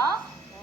का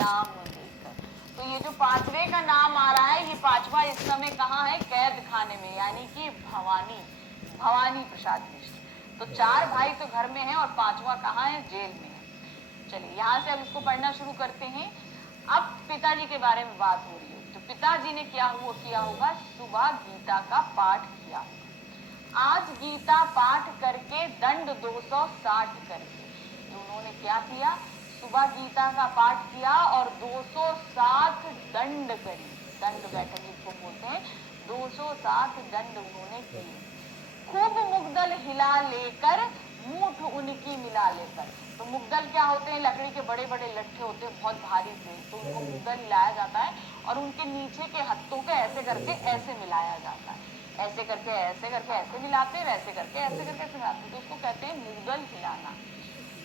नाम लेकर। तो ये जो पांचवे का नाम आ रहा है, ये पांचवा इस समय कहाँ है? कैद खाने में, यानी कि भवानी प्रसाद मिश्र। तो चार भाई तो घर में हैं और पांचवा कहाँ है? जेल में है। चलिए यहाँ से अब इसको पढ़ना शुरू करते हैं। अब पिताजी के बारे में बात हो रही है। तो पिताजी ने किया होगा, सुबह गीता का पाठ किया। आज गीता पाठ करके दंड 260 करके, तो उन्होंने क्या किया? सुबह गीता का पाठ किया और 260 दंड करी। दंड बैठक जिसको बोलते हैं, 260 दंड उन्होंने किए। खूब मुग्दल हिला लेकर, मूठ उनकी मिला लेकर। तो मुग्दल क्या होते हैं? लकड़ी के बड़े बड़े लट्ठे होते हैं, बहुत भारी से, तो उनको मुग्दल हिलाया जाता है और उनके नीचे के हत्थों को ऐसे करके ऐसे मिलाया जाता है। ऐसे करके ऐसे मिलाते, वैसे करके ऐसे मिलाते, तो उसको कहते हैं मुग्दल हिलाना।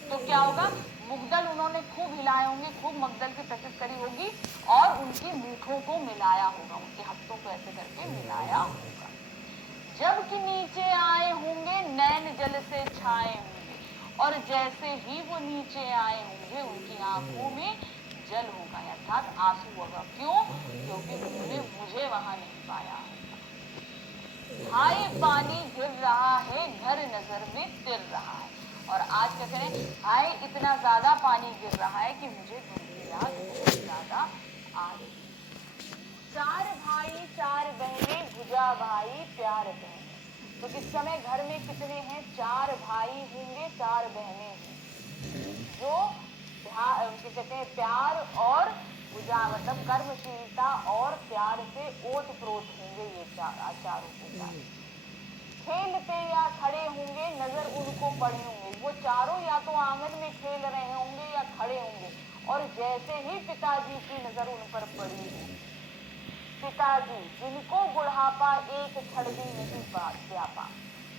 तो क्या होगा? मुग्दल उन्होंने खूब हिलाए होंगे, खूब मुग्दल की प्रैक्टिस करी होगी और उनकी मूठों को मिलाया होगा, उनके हत्थों को ऐसे करके मिलाया होगा। जबकि नीचे आए होंगे नैन जल से छाए होंगे, और जैसे ही वो नीचे आए होंगे उनकी आंखों में जल होगा, अर्थात आंसू होगा। क्यों? क्योंकि उन्होंने मुझे वहां नहीं पाया। हाय पानी गिर रहा है, घर नजर में तिर रहा है। और आज क्या करें? हाय इतना ज्यादा पानी गिर रहा है कि मुझे घर की याद बहुत ज्यादा आ रही। चार भाई चार बहनें, भुजा भाई प्यार बहनें। तो इस समय घर में कितने हैं? चार भाई होंगे, चार बहनें हैं, जो कहते हैं प्यार और भुजा मतलब कर्मशीलता और प्यार से ओत प्रोत होंगे ये चारों के चार। खेलते या खड़े होंगे, नजर उनको पड़े होंगे। वो चारों या तो आंगन में खेल रहे होंगे या खड़े होंगे, और जैसे ही पिताजी की नजर उन पर पड़ी हो, पिताजी जिनको बुढ़ापा एक क्षण भी नहीं व्यापा,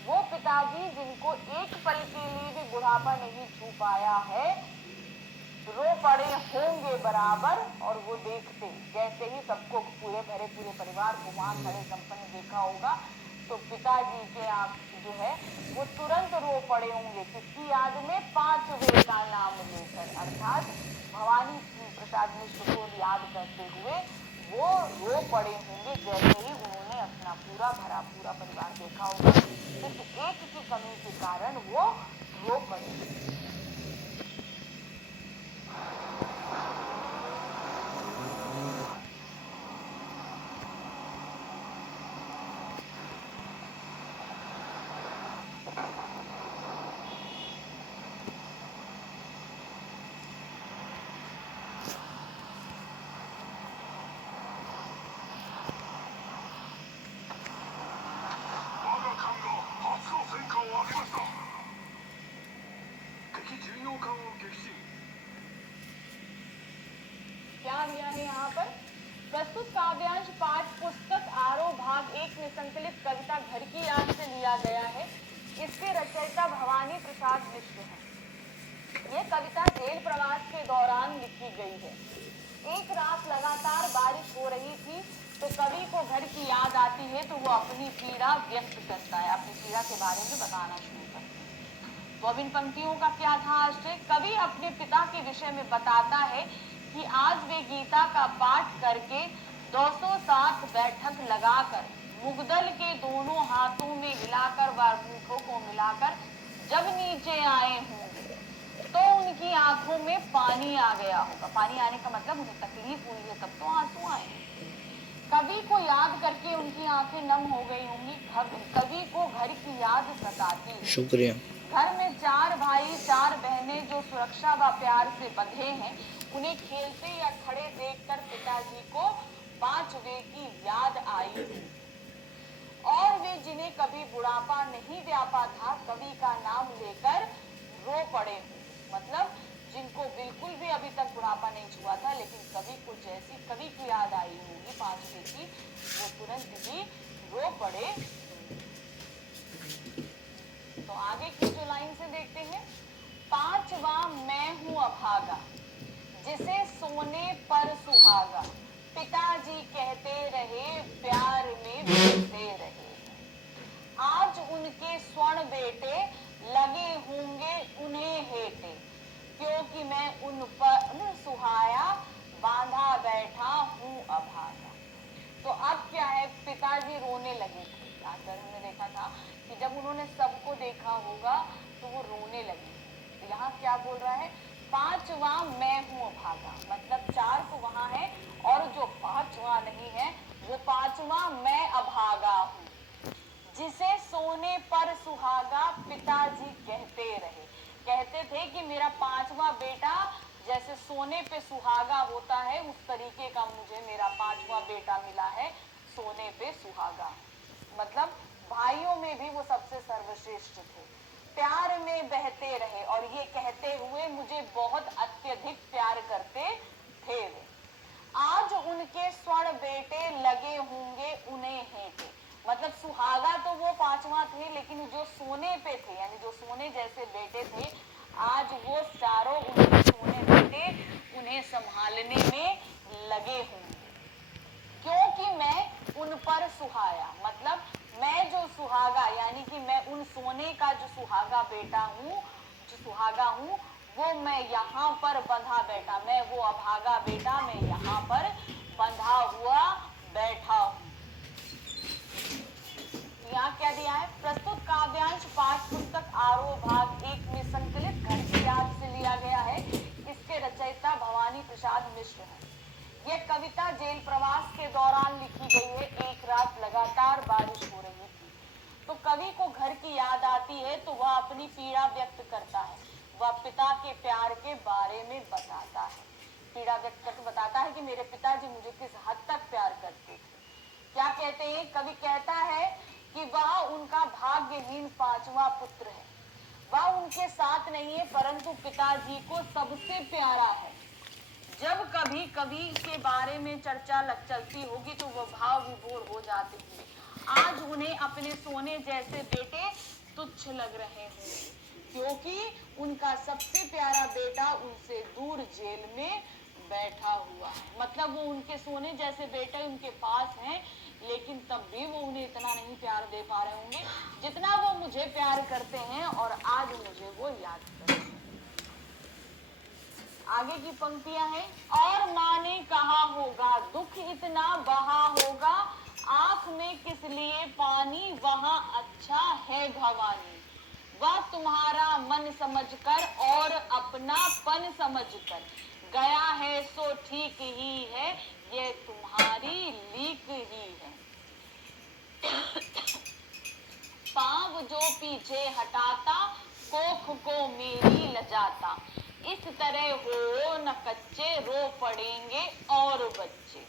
वो पिताजी जिनको एक पल के लिए भी बुढ़ापा नहीं छू पाया है, रो पड़े होंगे बराबर। और वो देखते जैसे ही सबको पूरे परिवार को वहां खड़े संपन्न देखा होगा, तो पिताजी के आप जो है वो तुरंत रो पड़े होंगे। किसकी याद में? पांचवे का नाम लेकर, अर्थात भवानी प्रसाद मिश्र को याद करते हुए वो रो पड़े होंगे, जैसे ही उन्होंने अपना पूरा परिवार देखा होगा। सिर्फ एक की कमी के कारण वो रो पड़े। क्या दिया है यहाँ पर? प्रस्तुत काव्यांश पाठ पुस्तक आरोह भाग 1 में संकलित कविता घर की याद से लिया गया है। इसके रचयिता भवानी प्रसाद मिश्र हैं। यह कविता जेल प्रवास के दौरान लिखी गई है। एक रात लगातार बारिश हो रही थी, तो कवि को घर की याद आती है, तो वो अपनी पीड़ा व्यक्त करता है, अपनी पीड़ा के बारे में बताना शुरू करता है। तो अब इन पंक्तियों का क्या था आश्रय? कवि अपने पिता के विषय में बताता है कि आज वे गीता का पाठ करके 207 बैठक लगाकर, मुग्दल के दोनों हाथों में हिलाकर व मूठों को मिलाकर जब नीचे आए होंगे, तो उनकी आंखों में पानी आ गया होगा। पानी आने का मतलब उन्हें तकलीफ हुई है, तब तो आंसू आए। कवि को याद करके उनकी आंखें नम हो गई होंगी। कवि को घर की याद सताती है। शुक्रिया। घर में चार भाई चार बहनें जो सुरक्षा व प्यार से बंधे हैं, उन्हें खेलते या खड़े देखकर पिताजी को पांचवे की याद आई, और वे जिन्हें कभी बुढ़ापा नहीं व्यापा था, कवि का नाम लेकर रो पड़े। मतलब जिनको बिल्कुल भी अभी तक बुढ़ापा नहीं छुआ था, लेकिन कवि को जैसी कवि की याद आई होगी पांचवे की, वो तुरंत ही रो पड़े। तो आगे की जो लाइन से देखते हैं, पांचवा मैं हूं अभागा, जिसे सोने पर सुहागा, पिताजी कहते रहे प्यार में बहते रहे। आज उनके स्वर्ण बेटे लगे होंगे उन्हें हेटे, क्योंकि मतलब सुहाया बांधा बैठा हूँ अभागा। तो अब क्या है, पिताजी रोने लगे थे। आकर हमने देखा था कि जब उन्होंने सबको देखा होगा तो वो रोने लगे। तो यहाँ क्या बोल रहा है, पांचवा मैं हूँ अभागा, मतलब चार तो वहां है और जो पांचवा नहीं है वो पांचवा मैं अभागा हूँ। जिसे सोने पर सुहागा पिताजी कहते रहे। कहते थे कि मेरा पांचवा बेटा जैसे सोने पे सुहागा होता है, उस तरीके का मुझे मेरा पांचवा बेटा मिला है, सोने पे सुहागा। मतलब भाइयों में भी वो सबसे सर्वश्रेष्ठ थे, प्यार में बहते रहे और ये कहते हुए मुझे बहुत अत्यधिक प्यार करते थे वे। आज उनके स्वर्ण बेटे लगे होंगे उन्हें हेठे। मतलब सुहागा तो वो पांचवा थे, लेकिन जो सोने पे थे यानी जो सोने जैसे बेटे थे, आज वो चारों उनके सोने बेटे उन्हें संभालने में लगे होंगे, क्योंकि मैं उन पर सुहाया। मतलब मैं जो सुहागा यानी कि मैं उन सोने का जो सुहागा बेटा हूँ, जो सुहागा हूँ, वो मैं यहाँ पर बंधा बैठा, मैं वो अभागा बेटा मैं यहाँ पर बंधा हुआ बैठा हूँ। यहाँ क्या दिया है, प्रस्तुत काव्यांश पाठ पुस्तक आरोह भाग 1 में संकलित घर की याद से लिया गया है। इसके रचयिता भवानी प्रसाद मिश्र हैं। यह कविता जेल प्रवास के दौरान लिखी गई है। एक रात लगातार बारिश हो रही थी, तो कवि को घर की याद आती है तो वह अपनी पीड़ा व्यक्त करता है। वह पिता के प्यार के बारे में बताता है, पीड़ा व्यक्त करके बताता है कि मेरे पिताजी मुझे किस हद तक प्यार करते थे। क्या कहते हैं, कवि कहता है कि वह उनका भाग्यहीन पांचवा पुत्र है। वह उनके साथ नहीं है, परंतु पिताजी को सबसे प्यारा है। जब कभी कवि के बारे में चर्चा चलती होगी तो वह भाव विभोर हो जाते हैं। आज उन्हें अपने सोने जैसे बेटे तुच्छ लग रहे होंगे, क्योंकि उनका सबसे प्यारा बेटा उनसे दूर जेल में बैठा हुआ है। मतलब वो उनके सोने जैसे बेटे उनके पास हैं, लेकिन तब भी वो उन्हें इतना नहीं प्यार दे पा रहे होंगे जितना वो मुझे प्यार करते हैं, और आज मुझे वो याद करते हैं। आगे की पंक्तियां हैं, और माँ ने कहा होगा दुख इतना बहा होगा, आंख में किस लिए पानी वहां अच्छा है भवानी। वह तुम्हारा मन समझकर और अपनापन समझकर गया है सो ठीक ही है, ये तुम्हारी लीक ही है। पाँव जो पीछे हटाता कोख को मेरी लजाता, इस तरह हो न कच्चे रो पड़ेंगे और बच्चे।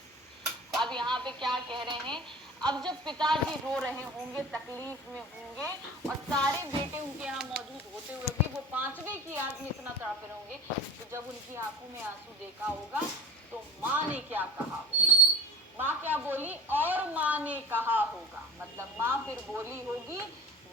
अब यहाँ पे क्या कह रहे हैं, अब जब पिताजी रो रहे होंगे, तकलीफ में होंगे और सारे बेटे उनके यहाँ मौजूद होते हुए भी वो पांचवे की याद में इतना तड़प रहे होंगे, तो जब उनकी आंखों में आंसू देखा होगा तो माँ ने क्या कहा होगा। माँ क्या बोली, और माँ ने कहा होगा, मतलब माँ फिर बोली होगी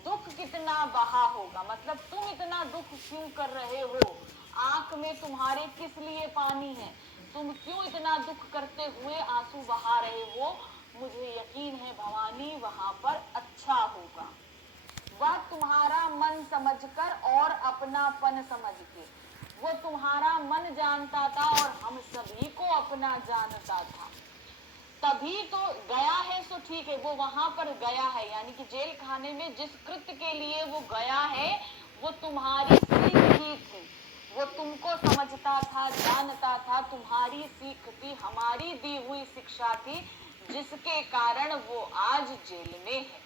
दुख कितना बहा होगा, मतलब तुम इतना दुख क्यों कर रहे हो, आंख में तुम्हारे किस लिए पानी है, तुम क्यों इतना दुख करते हुए आंसू बहा रहे हो, मुझे यकीन है भवानी वहां पर अच्छा होगा। वह तुम्हारा मन समझकर और अपनापन समझ के, वो तुम्हारा मन जानता था और हम सभी को अपना जानता था। तभी तो गया है सो ठीक है, वो वहां पर गया है यानी कि जेल खाने में जिस कृत्य के लिए वो गया है वो तुम्हारी सीख ही थी, वो तुमको समझता था, जानता था, तुम्हारी सीख थी, हमारी दी हुई शिक्षा थी, जिसके कारण वो आज जेल में है।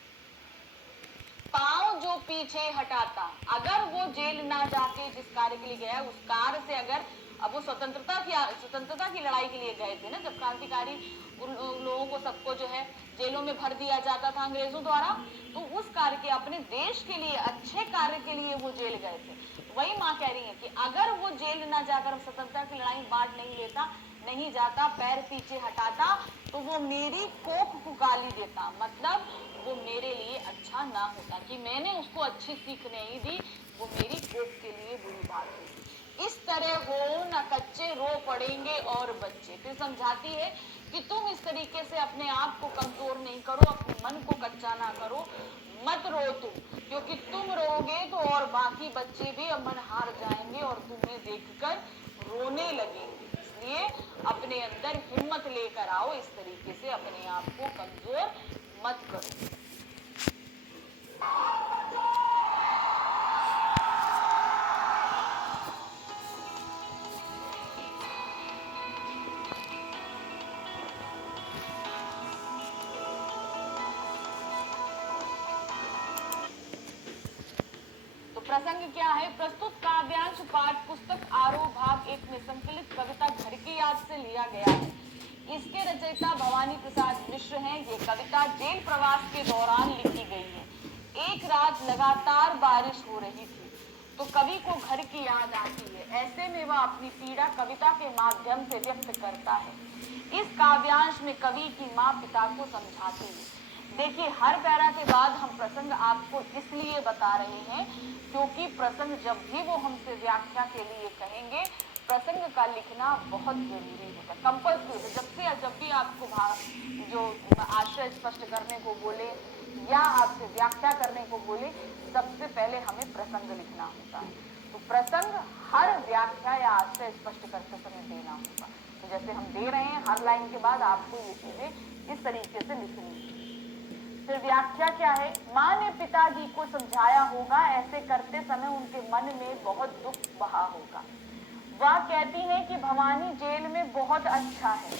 पांव जो पीछे हटाता, अगर वो जेल ना जाके जिस कार्य के लिए गया उस कार्य से अगर, अब वो स्वतंत्रता की लड़ाई के लिए गए थे ना, जब क्रांतिकारी उन लोगों को सबको जो है जेलों में भर दिया जाता था अंग्रेजों द्वारा, तो उस कार्य के, अपने देश के लिए, अच्छे कार्य के लिए वो जेल गए थे। वही माँ कह रही है कि अगर वो जेल ना जाकर स्वतंत्रता की लड़ाई में बांट नहीं लेता, नहीं जाता, पैर पीछे हटाता, तो वो मेरी कोख को गाली देता, मतलब वो मेरे लिए अच्छा ना होता, कि मैंने उसको अच्छी सीख नहीं दी, वो मेरी कोख के लिए बुरी बात होगी। इस तरह हो न कच्चे रो पड़ेंगे और बच्चे। फिर समझाती है कि तुम इस तरीके से अपने आप को कमजोर नहीं करो, अपने मन को कच्चा ना करो, मत रो तुम, क्योंकि तुम रोगे तो और बाकी बच्चे भी मन हार जाएंगे और तुम्हें देखकर रोने लगेंगे। अपने अंदर हिम्मत लेकर आओ, इस तरीके से अपने आप को कमजोर मत करो। प्रसंग क्या है? प्रस्तुत काव्यांश पाठ पुस्तक आरोह भाग 1 में संकलित कविता घर की याद से लिया गया है। इसके रचयिता भवानी प्रसाद मिश्र हैं। ये कविता जेल प्रवास के दौरान लिखी गई है। एक रात लगातार बारिश हो रही थी तो कवि को घर की याद आती है। ऐसे में वह अपनी पीड़ा कविता के माध्यम से व्यक्त करता है। इस काव्यांश में कवि की माँ पिता को समझाती है। देखिए, हर पैरा के बाद हम प्रसंग आपको इसलिए बता रहे हैं क्योंकि प्रसंग जब भी वो हमसे व्याख्या के लिए कहेंगे, प्रसंग का लिखना बहुत जरूरी होता है, कंपल्सरी। जब भी आपको जो आशय स्पष्ट करने को बोले या आपसे व्याख्या करने को बोले, सबसे पहले हमें प्रसंग लिखना होता है। तो प्रसंग हर व्याख्या या आशय स्पष्ट करते समय देना होगा। तो जैसे हम दे रहे हैं, हर लाइन के बाद आपको ये चीजें इस तरीके से लिखनी है। फिर व्याख्या क्या है? माँ ने पिताजी को समझाया होगा, ऐसे करते समय उनके मन में बहुत दुख बहा होगा। वह कहती है कि भवानी जेल में बहुत अच्छा है,